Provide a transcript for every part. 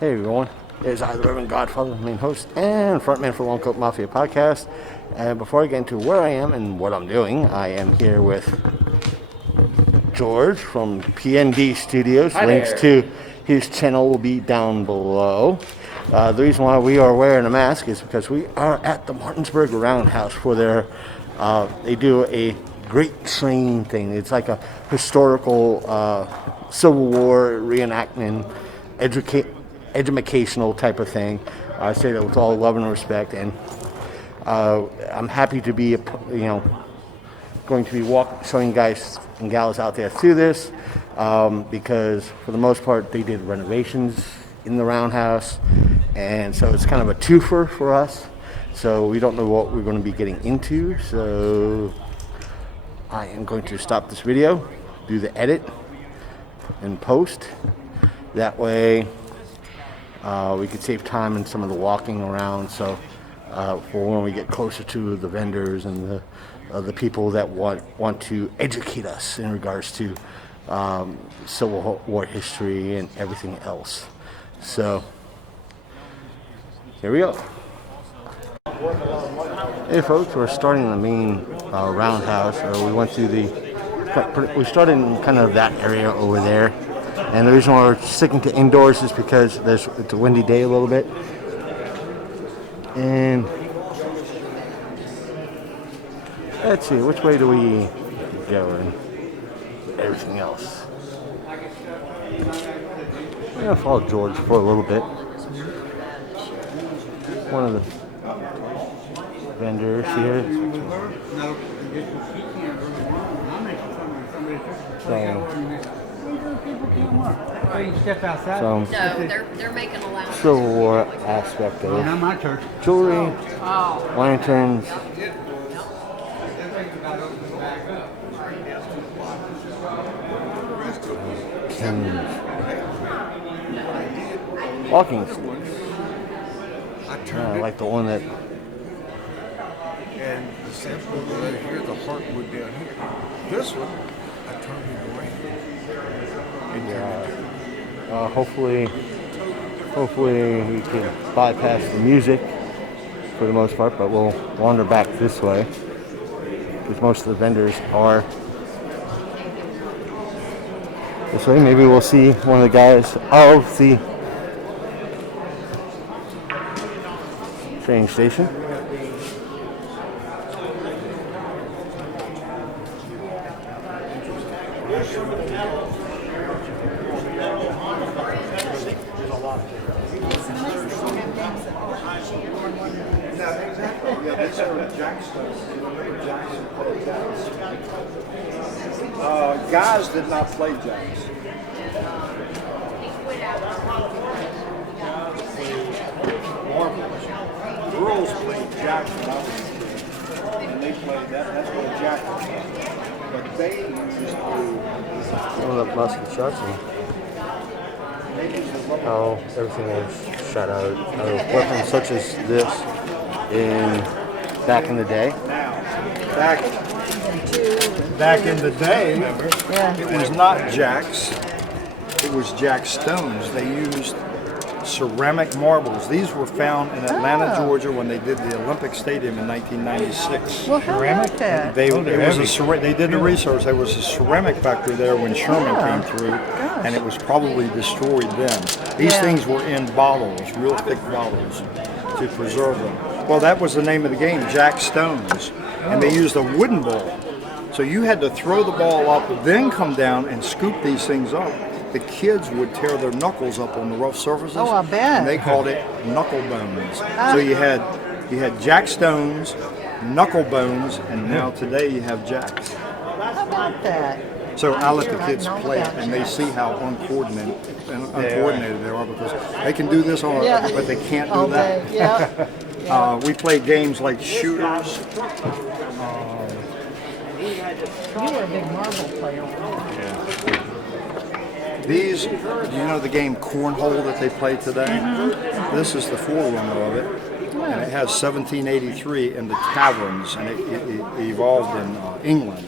Hey everyone, it's I, the Reverend Godfather, main host and frontman for Long Coat Mafia podcast. And before I get into where I am and what I'm doing, I am here with George from PND Studios. Hi Links there. to his channel will be down below. The reason why we are wearing a mask is because we are at the Martinsburg Roundhouse for their, they do a great train thing. It's like a historical Civil War reenactment, educational type of thing. I say that with all love and respect, and I'm happy to be, going to be showing guys and gals out there through this because for the most part they did renovations in the Roundhouse, and so it's kind of a twofer for us. So we don't know what we're going to be getting into. So I am going to stop this video, do the edit, and post. That way we could save time in some of the walking around. So for when we get closer to the vendors and the people that want to educate us in regards to Civil War history and everything else. So here we go. Hey folks, we're starting the main roundhouse. We started in kind of that area over there. And the reason why we're sticking to indoors is because it's a windy day a little bit. And let's see, which way do we go and everything else? I'm going to follow George for a little bit. One of the vendors here. No, they're making a lounge. Civil War aspect of jewelry, lanterns, walking sticks. I like the one that. And the sample right here, the heartwood down here. This one, I turned it around. Hopefully we can bypass the music for the most part, but we'll wander back this way because most of the vendors are this way. Maybe we'll see one of the guys of the train station. Guys did not play jacks. Girls played jacks, and they played that. That's what a jack was. But they used to. Some of the musket shots and how everything was shot out of weapons such as this back in the day. Back in the day, it was not jacks, it was jack stones. They used ceramic marbles. These were found in Atlanta, Georgia when they did the Olympic Stadium in 1996. Well, how about that? They did the research. There was a ceramic factory there when Sherman came through, and it was probably destroyed then. These things were in bottles, real thick bottles, to preserve them. Well, that was the name of the game, jack stones. And they used a wooden ball. So you had to throw the ball up, then come down and scoop these things up. The kids would tear their knuckles up on the rough surfaces. Oh, I bet. And they called it knuckle bones. So you had jack stones, knuckle bones, and now today you have jacks. How about that? So I let the kids play it, and they see how uncoordinated they are because they can do this on, but they can't do that. Yeah. We played games like shooters. You were a big marble player. These, do you know the game Cornhole that they play today? This is the forerunner of it. And it has 1783 in the taverns, and it evolved in England.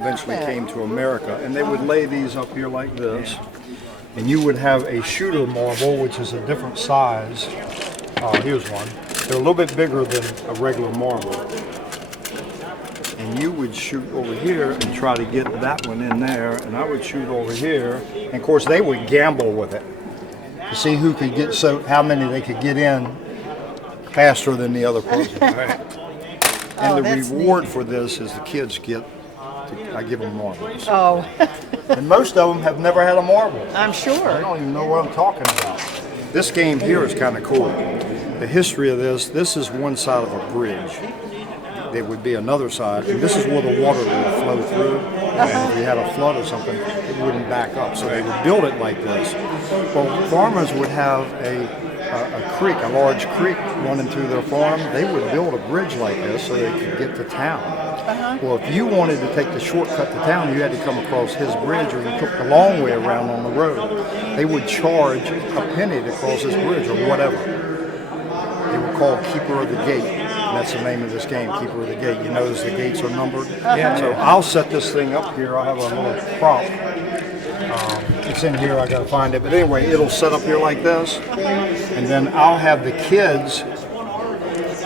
Eventually came to America, and they would lay these up here like this. and you would have a shooter marble, which is a different size. Here's one. They're a little bit bigger than a regular marble. And you would shoot over here and try to get that one in there, and I would shoot over here. And of course, they would gamble with it to see who could get, how many they could get in faster than the other person. Right? And the reward for this is the kids get, I give them marbles. Oh, And most of them have never had a marble. I'm I sure. don't even know what I'm talking about. This game here is kind of cool. The history of this is one side of a bridge. There would be another side, and this is where the water would flow through. And if you had a flood or something, it wouldn't back up. So they would build it like this. Well, farmers would have a creek, a large creek running through their farm. They would build a bridge like this so they could get to town. Well, if you wanted to take the shortcut to town, you had to come across his bridge, or you took the long way around on the road. They would charge a penny to cross this bridge, or whatever. They were called Keeper of the Gate. And that's the name of this game, Keeper of the Gate. You notice the gates are numbered? Yeah. So I'll set this thing up here. I'll have a little prop. It's in here, I gotta find it. But anyway, it'll set up here like this. And then I'll have the kids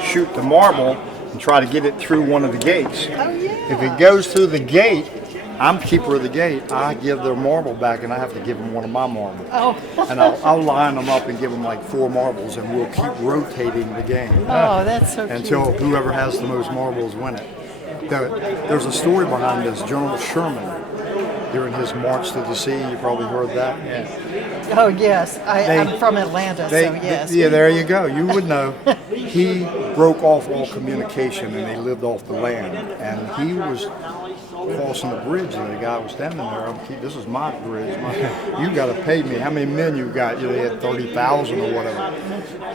shoot the marble and try to get it through one of the gates. Oh, yeah. If it goes through the gate, I'm Keeper of the Gate. I give their marble back, and I have to give them one of my marbles. Oh. And I'll line them up and give them like 4 marbles, and we'll keep rotating the game. Oh, that's so cute. Until whoever has the most marbles win it. There's a story behind this. General Sherman, during his march to the sea, you probably heard that. Yeah. Oh, yes. I'm from Atlanta, so yes. Yeah, there you go. You would know. He broke off all communication, and they lived off the land. And he was crossing the bridge, and the guy was standing there. This is my bridge. You got to pay me. How many men you got? They had 30,000 or whatever.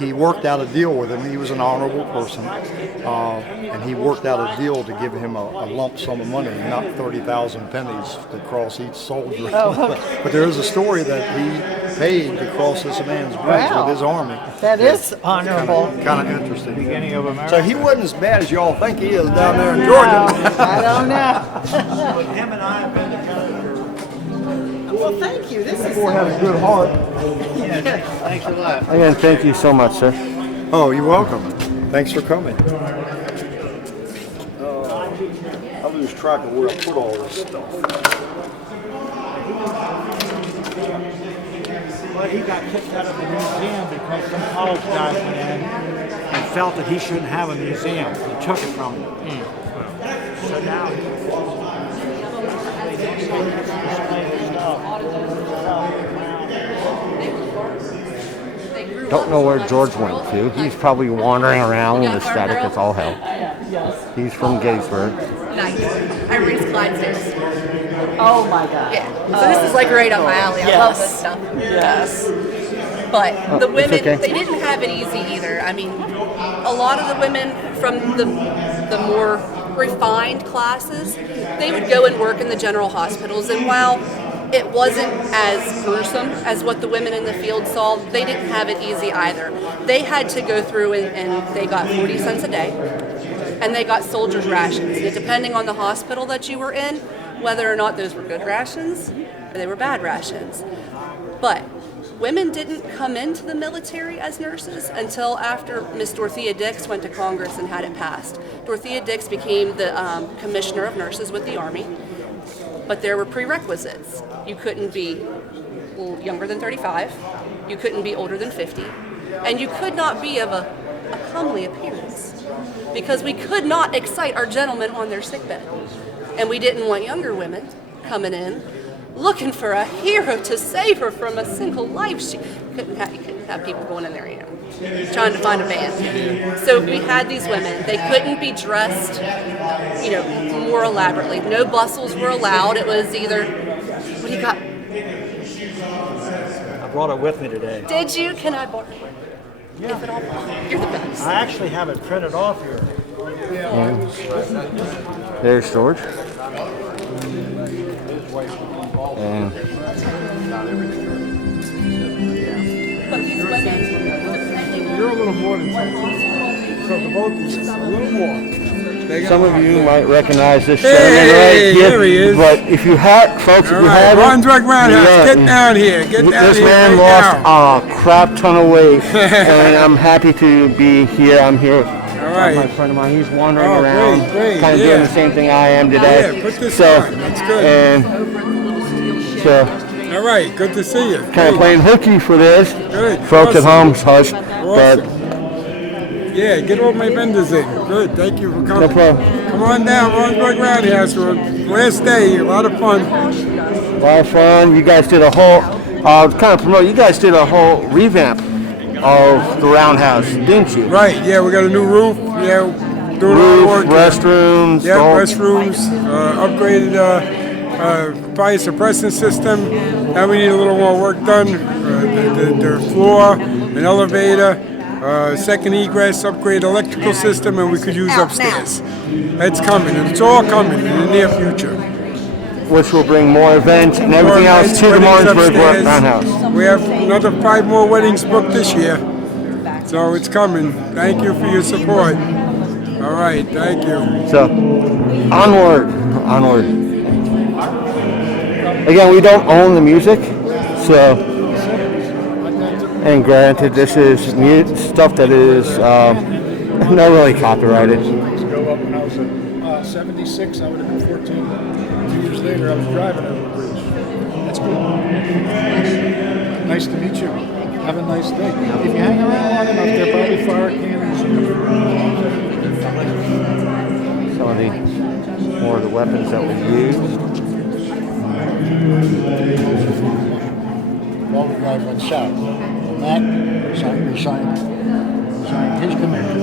He worked out a deal with him. He was an honorable person, and he worked out a deal to give him a lump sum of money, not 30,000 pennies to cross each soldier. Oh. But there is a story that he paid to cross this man's bridge with his army. That is honorable. Kind of interesting. Beginning of America. So he wasn't as bad as y'all think he is down there in Georgia. I don't know. Him and I have been together. Well, thank you. This is Had a good heart. Thanks a lot. Again, thank you so much, sir. Oh, you're welcome. Thanks for coming. I lose track of where I put all this stuff. Well, he got kicked out of the museum because some college guy went in and felt that he shouldn't have a museum. He took it from him. So now Don't know where George went to. He's probably wandering around in the static as all hell. He's from Gettysburg. Nice. I race Clydesdales. Oh, my God. Yeah. So this is like right up my alley. I love this stuff. Yes. But the women, okay. they didn't have it easy either. I mean, a lot of the women from the more refined classes, they would go and work in the general hospitals. And while it wasn't as gruesome as what the women in the field saw, they didn't have it easy either. They had to go through and they got 40 cents a day, and they got soldiers' rations. And depending on the hospital that you were in, whether or not those were good rations or they were bad rations. But women didn't come into the military as nurses until after Miss Dorothea Dix went to Congress and had it passed. Dorothea Dix became the commissioner of nurses with the Army, but there were prerequisites. You couldn't be younger than 35, you couldn't be older than 50, and you could not be of a comely appearance, because we could not excite our gentlemen on their sickbed. And we didn't want younger women coming in looking for a hero to save her from a single life. You couldn't have people going in there, trying to find a man. So we had these women. They couldn't be dressed, more elaborately. No bustles were allowed. It was either, what do you got? I brought it with me today. Did you? Can I borrow it? Yeah. If at all. You're the best. I actually have it printed off here. And there's George. And But these women, You're a little more than 10. So the both of you, a little more. Some of you might recognize this Hey, gentleman right here. here he is. But if you have, folks, All if you right, haven't, Martinsburg Roundhouse, yeah, get down here. Get down this here man right now. lost a crap ton of weight, and I'm happy to be here. I'm here with right. my friend of mine. He's wandering Oh, around, great, kind of yeah. doing the same thing I am today. Yeah, put this so, on. That's good. And Over at the little steel shed so, yesterday. All right, good to see you. kind of playing hooky for this. Good. Folks at Awesome. home, hush. But Awesome. Yeah, get all my vendors in. Good, thank you for coming. no problem. Come on down, Martinsburg Roundhouse. Last day, a lot of fun. A lot of fun. You guys did a whole, kind of promote. You guys did a whole revamp of the Roundhouse, didn't you? Right, yeah, we got a new roof. Yeah, doing all the Roof, work. restrooms. Yeah, the whole- restrooms, upgraded fire suppression system. Now we need a little more work done. The floor, an elevator, second egress, upgrade electrical system, and we could use upstairs. That's coming, and it's all coming in the near future. Which will bring more events and everything More else events, to the weddings Martinsburg upstairs. Roundhouse. We have another 5 more weddings booked this year, so it's coming. Thank you for your support. All right, thank you. So, onward. Again, we don't own the music, so, and granted, this is stuff that is not really copyrighted. Go up when I was at 76, I would have been 14. 2 years later, I was driving over the bridge. That's cool. Nice to meet you. Have a nice day. If you hang around long enough, they're probably fire cannons. Some of the more of the weapons that we use. All the guys went south. And that resigned his command.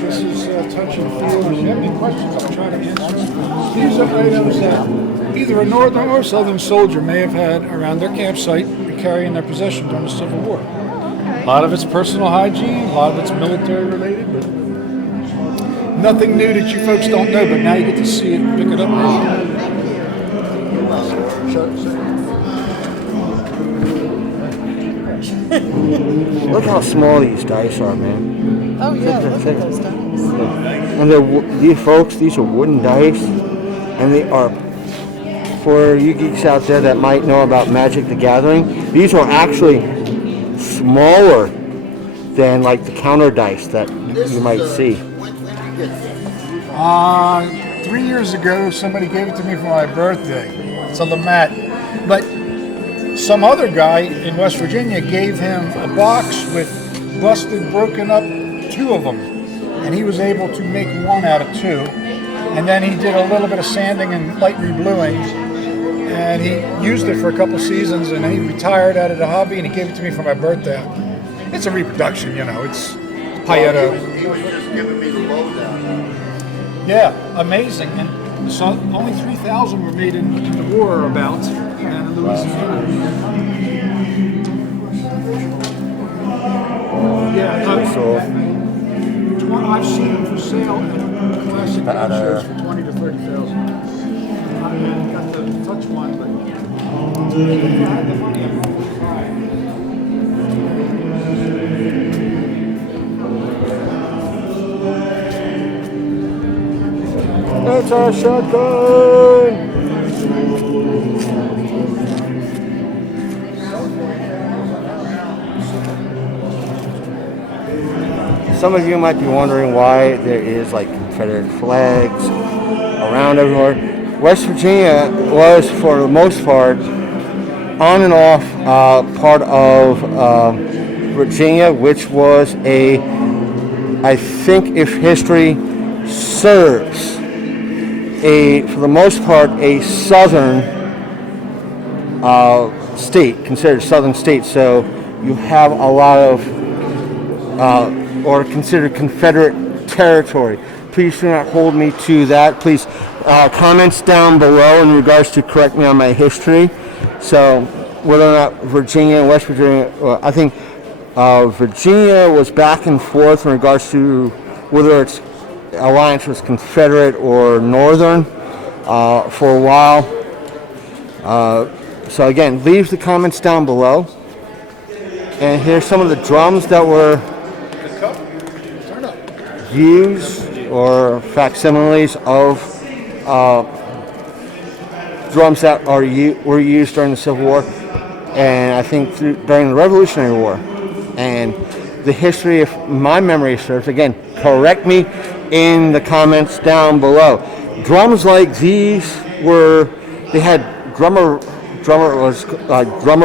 This is touch and feel. If you have any questions, I'll try to answer. These are items that either a northern or southern soldier may have had around their campsite and carry in their possession during the Civil War. A lot of it's personal hygiene, a lot of it's military related, but nothing new that you folks don't know, but now you get to see it and pick it up. Look how small these dice are, man. Oh yeah, look at those dice. And these folks, these are wooden dice, and they are, for you geeks out there that might know about Magic the Gathering, these are actually smaller than like the counter dice that you might see. 3 years ago, somebody gave it to me for my birthday. It's a Lamat. But some other guy in West Virginia gave him a box with busted, broken up 2 of them. And he was able to make 1 out of 2. And then he did a little bit of sanding and light rebluing. And he used it for a couple seasons, and then he retired out of the hobby, and he gave it to me for my birthday. It's a reproduction, you know, it's Payetto. He was just giving me the lowdown. Yeah, amazing. And so only 3,000 were made in the war about, and in Louisiana. Yeah, I've seen them for sale at classic gun shows for 20 to 30,000. I haven't got to touch one, but if I had the money, I would buy it. That's our shotgun! Some of you might be wondering why there is like Confederate flags around everywhere. West Virginia was, for the most part, on and off part of Virginia, which was I think if history serves, for the most part, a southern state, considered a southern state. So you have a lot of, or considered Confederate territory. Please do not hold me to that. Please, comments down below in regards to correct me on my history. So whether or not Virginia and West Virginia, I think Virginia was back and forth in regards to whether its alliance was Confederate or Northern for a while. So again, leave the comments down below. And here's some of the drums that were used or facsimiles of drums that were used during the Civil War, and I think during the Revolutionary War. And the history, if my memory serves, again, correct me in the comments down below. Drums like these they had drummer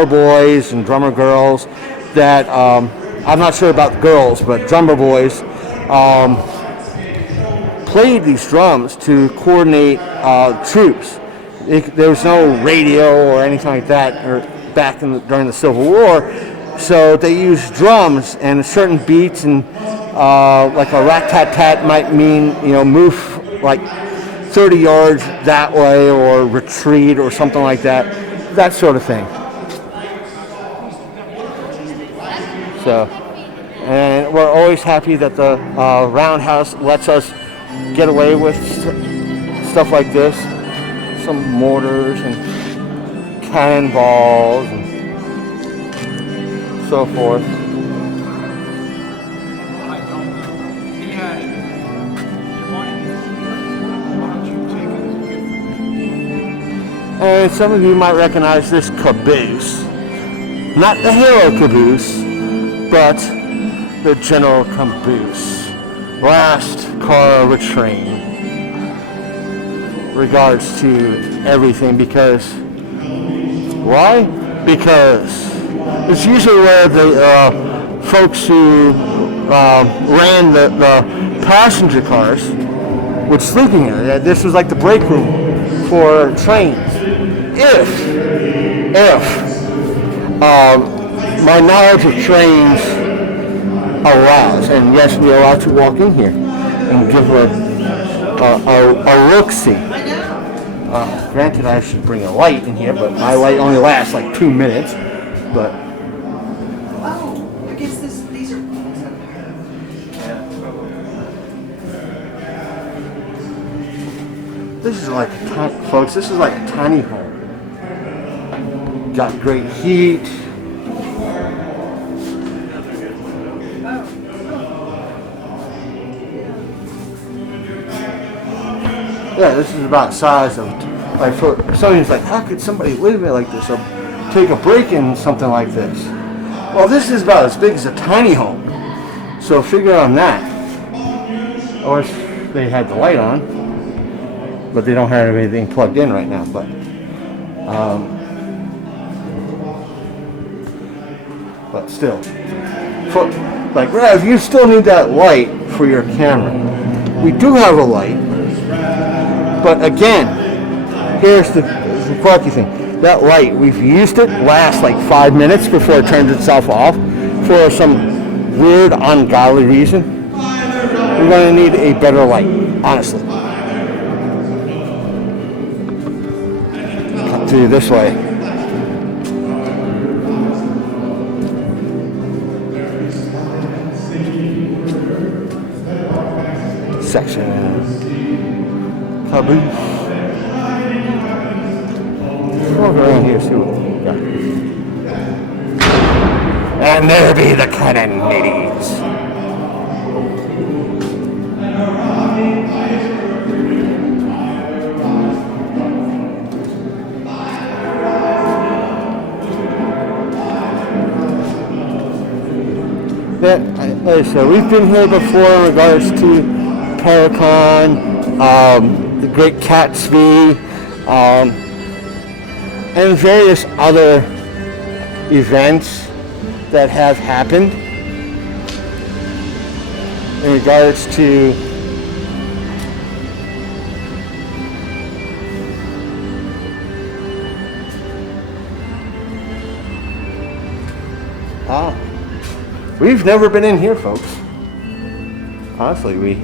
boys and drummer girls that, I'm not sure about girls, but drummer boys played these drums to coordinate troops. There was no radio or anything like that during the Civil War, so they used drums and certain beats, and like a rat-tat-tat might mean, move like 30 yards that way or retreat or something like that sort of thing. So, and we're always happy that the Roundhouse lets us get away with stuff like this. Some mortars and cannonballs and so forth. And some of you might recognize this caboose. Not the hero caboose, but the general caboose. Last car of a train. Regards to everything, because why? Because it's usually where the folks who ran the passenger cars would sleep in here. This was like the break room for trains. If my knowledge of trains allows, and yes, we're allowed to walk in here and give a look-see. Granted, I should bring a light in here, but my light only lasts like 2 minutes. But I guess these are. this is like, folks, this is like a tiny home. Got great heat. Yeah, this is about the size of, like, for somebody's like, how could somebody live it like this or take a break in something like this? Well, this is about as big as a tiny home. So figure on that. Or if they had the light on, but they don't have anything plugged in right now. But still, like, Rev, you still need that light for your camera. We do have a light. But again, here's the quirky thing. That light, we've used it, lasts like 5 minutes before it turns itself off for some weird, ungodly reason. We're going to need a better light, honestly. Come to you this way. Section. Caboose. Walk around here, see what we got. And there be the cannon ladies. Like I said, we've been here before in regards to Paracon, the Great Gatsby, and various other events that have happened in regards to we've never been in here, folks. Honestly, we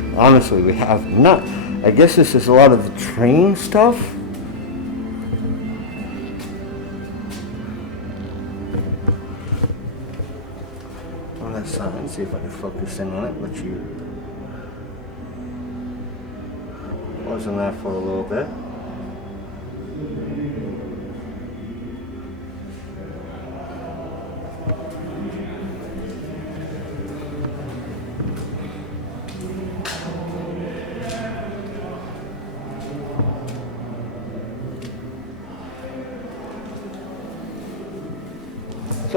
have not. I guess this is a lot of the train stuff. On that sign, see if I can focus in on it. Let you pause on that for a little bit.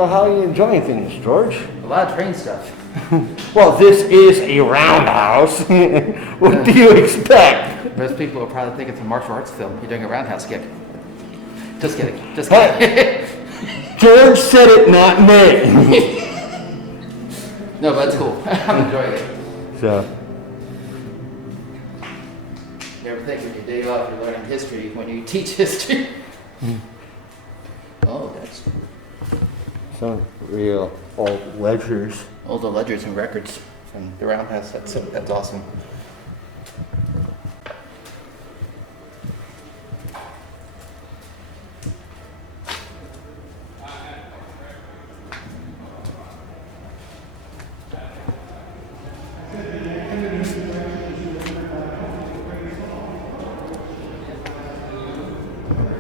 So how are you enjoying things, George? A lot of train stuff. Well, this is a roundhouse. What do you expect? Most people will probably think it's a martial arts film. You're doing a roundhouse kick. Just kidding. Just kidding. George said it, not me. No, but it's cool. I'm enjoying it. So, You ever think when you day off you're learning history when you teach history? Oh, that's some real old ledgers. all the ledgers and records from the roundhouse. That's awesome.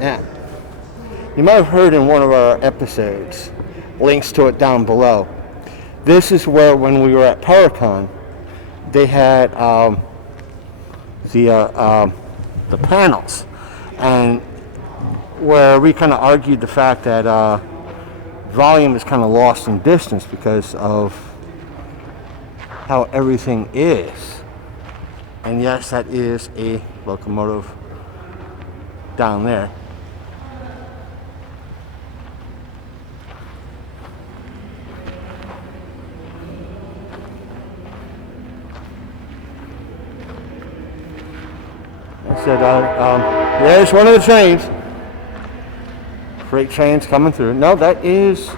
Now, you might have heard in one of our episodes, links to it down below. This is where, when we were at PowerCon, they had the panels, and where we kind of argued the fact that volume is kind of lost in distance because of how everything is. And yes, that is a locomotive down there. I said, there's one of the trains. Freight trains coming through. No, that is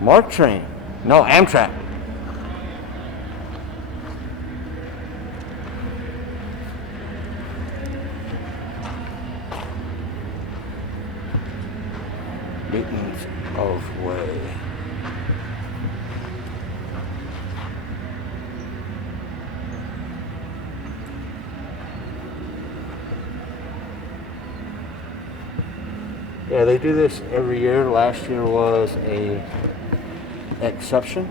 Mark train. No, Amtrak. Mittens of way. Yeah, they do this every year. Last year was a exception.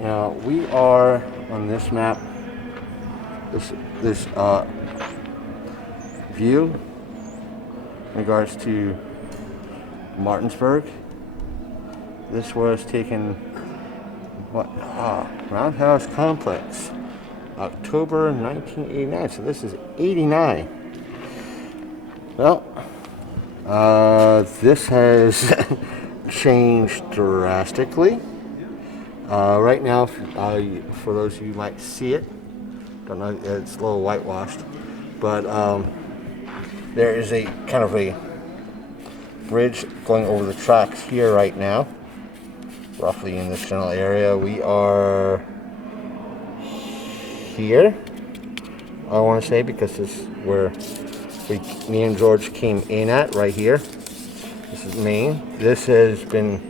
Now we are on this map. This view in regards to Martinsburg. This was taken Roundhouse Complex, October 1989. So this is 89. Well, this has changed drastically. Right now, for those of you who might see it, don't know, it's a little whitewashed, but there is a kind of a bridge going over the tracks here right now, roughly in this general area. We are here, I want to say, because this is where me and George came in at, right here. This is Main. This has been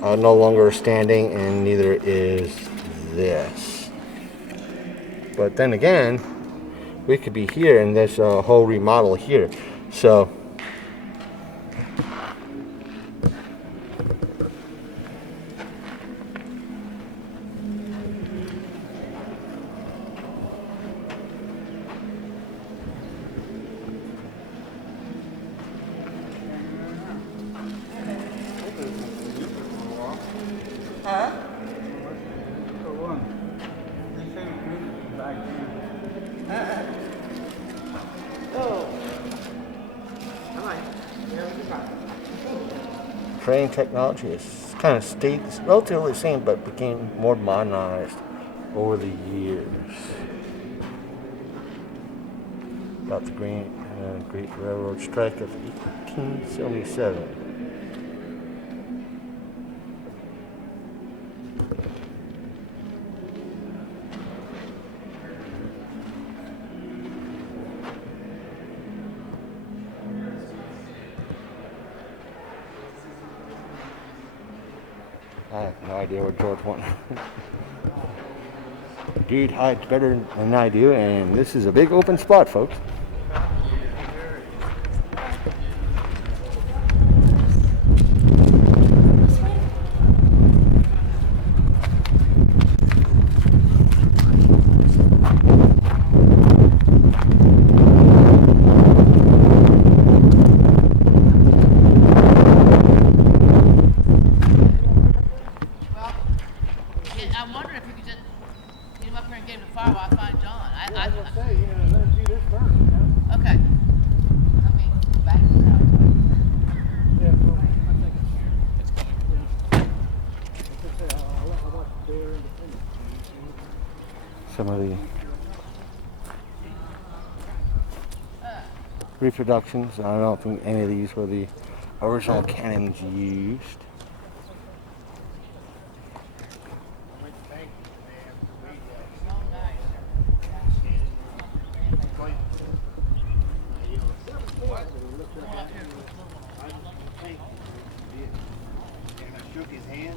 no longer standing, and neither is this. But then again, we could be here, and there's a whole remodel here. So train technology is kind of stayed relatively the same, but became more modernized over the years. About the Great Railroad Strike of 1877. I have no idea where George went. Dude hides better than I do, and this is a big open spot, folks. some of the reproductions. I don't think any of these were the original cannons used. Shook his hand.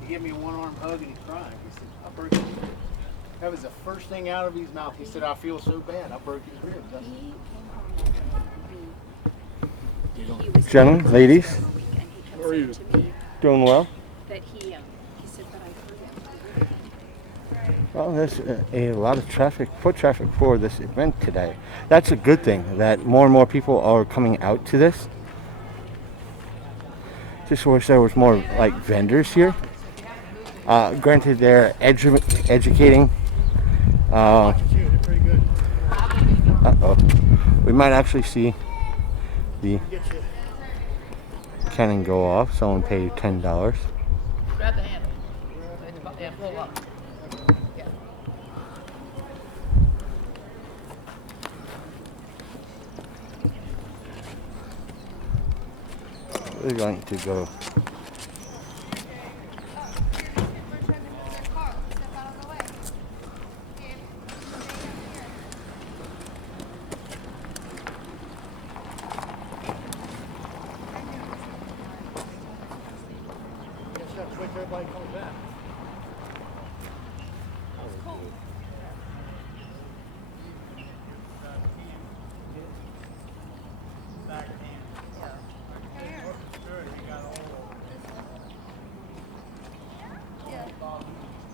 He gave me a one-arm hug and he cried. He said, I broke his ribs. That was the first thing out of his mouth. He said, I feel so bad. I broke his ribs. Gentlemen, ladies, How are you? doing well? That he said, but I heard it. Well, there's a lot of traffic, foot traffic for this event today. That's a good thing, that more and more people are coming out to this. Just wish there was more like vendors here. Granted, they're educating. We might actually see the cannon go off. Someone paid $10. Grab the handle. Yeah, pull up. Yeah. We're going to go. Everybody comes back.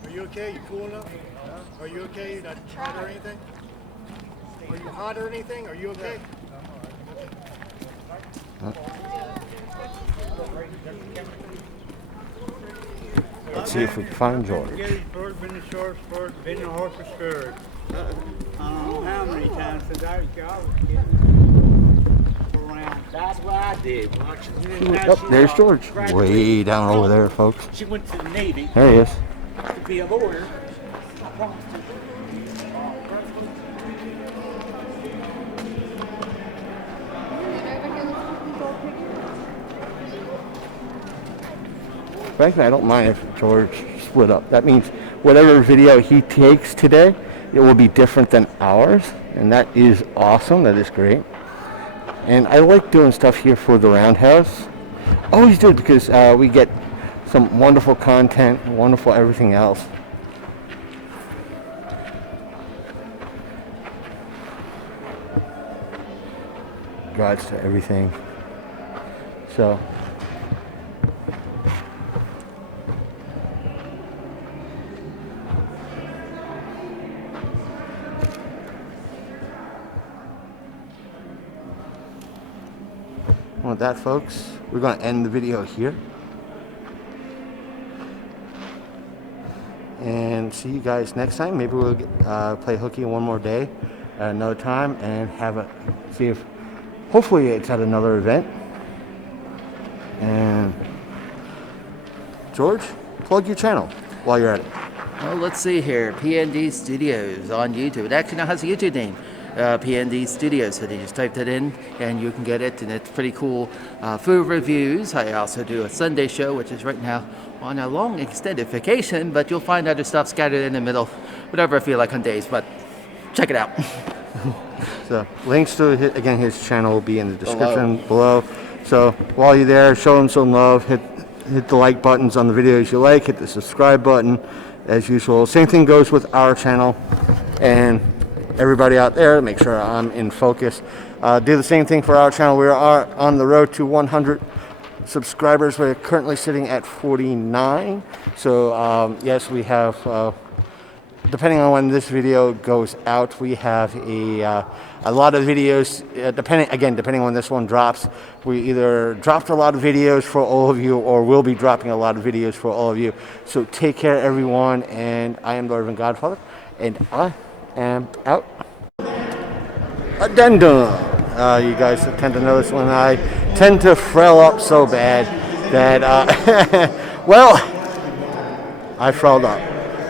Are you okay? You cool enough? Are you okay? You not hot or anything? Are you hot or anything? Are you okay? Let's see if we can find George. Gettysburg, been the short sport, been the Harpersburg. I don't know how many times since I was around. That's what I did. Oh, there's George. Way down over there, folks. She went to the Navy There he is. to be a lawyer. I promised her. Frankly, I don't mind if George split up. That means whatever video he takes today, it will be different than ours, and that is awesome. That is great. And I like doing stuff here for the Roundhouse. Always do it because we get some wonderful content, wonderful everything else. Regards to everything. So. With that, folks, we're going to end the video here. And see you guys next time. Maybe we'll play hooky one more day at another time and see if hopefully it's at another event. And George, plug your channel while you're at it. Well, let's see here. PND Studios on YouTube. It actually now has a YouTube name. PND Studios. So you just type that in and you can get it, and it's pretty cool. Food reviews. I also do a Sunday show, which is right now on a long extended vacation, but you'll find other stuff scattered in the middle, whatever I feel like on days, but check it out. So links to his channel will be in the description below. So while you're there, show him some love. Hit the like buttons on the videos you like. Hit the subscribe button as usual. Same thing goes with our channel. And everybody out there, make sure I'm in focus. Do the same thing for our channel. We are on the road to 100 subscribers. We're currently sitting at 49. So yes, we have, depending on when this video goes out, we have a lot of videos. Depending on when this one drops, we either dropped a lot of videos for all of you, or will be dropping a lot of videos for all of you. So take care, everyone. And I am the Godfather, and I am out. Addendum. You guys tend to notice when I tend to frail up so bad that, well, I frailed up.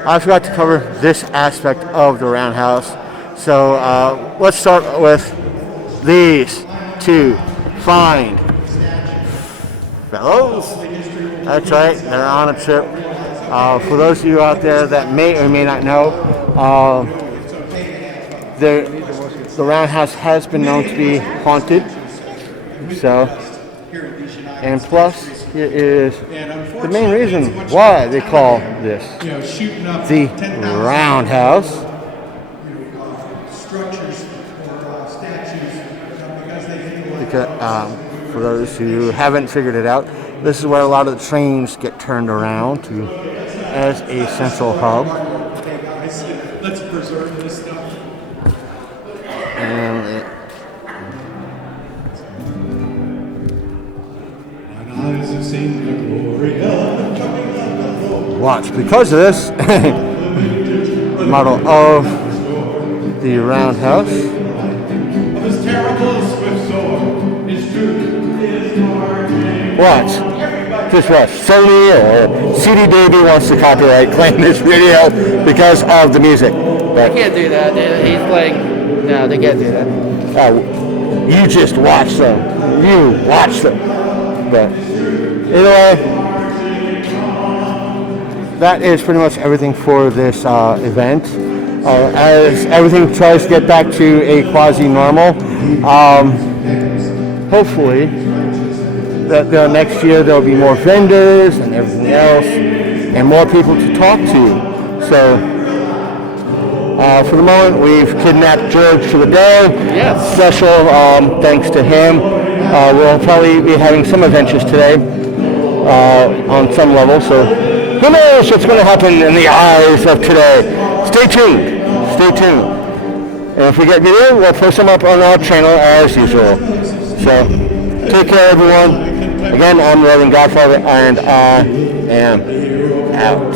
I forgot to cover this aspect of the Roundhouse. So let's start with these two fine fellows. That's right, they're on a trip. For those of you out there that may or may not know, the Roundhouse has been known to be haunted. So, and plus, it is the main reason why they call this the Roundhouse. Because, for those who haven't figured it out, this is where a lot of the trains get turned around to as a central hub. Let's preserve this stuff. And Eyes have seen the glory of watch, because of this model of the Roundhouse. of his terrible swift sword. His truth is marching. Watch. Just watch. Sony or CD Baby wants to copyright claim this video because of the music. They But can't do that. He's playing. No, they can't do that. you just watch them. You watch them. But anyway, that is pretty much everything for this event. As everything tries to get back to a quasi-normal, hopefully that next year there'll be more vendors and everything else, and more people to talk to. So, for the moment, we've kidnapped George for the day. Yes. Special thanks to him. We'll probably be having some adventures today on some level. So, who knows what's going to happen in the eyes of today? Stay tuned. Stay tuned. And if we get good in, we'll post them up on our channel as usual. So, take care, everyone. Again, I'm Join the Godfather, and I am out.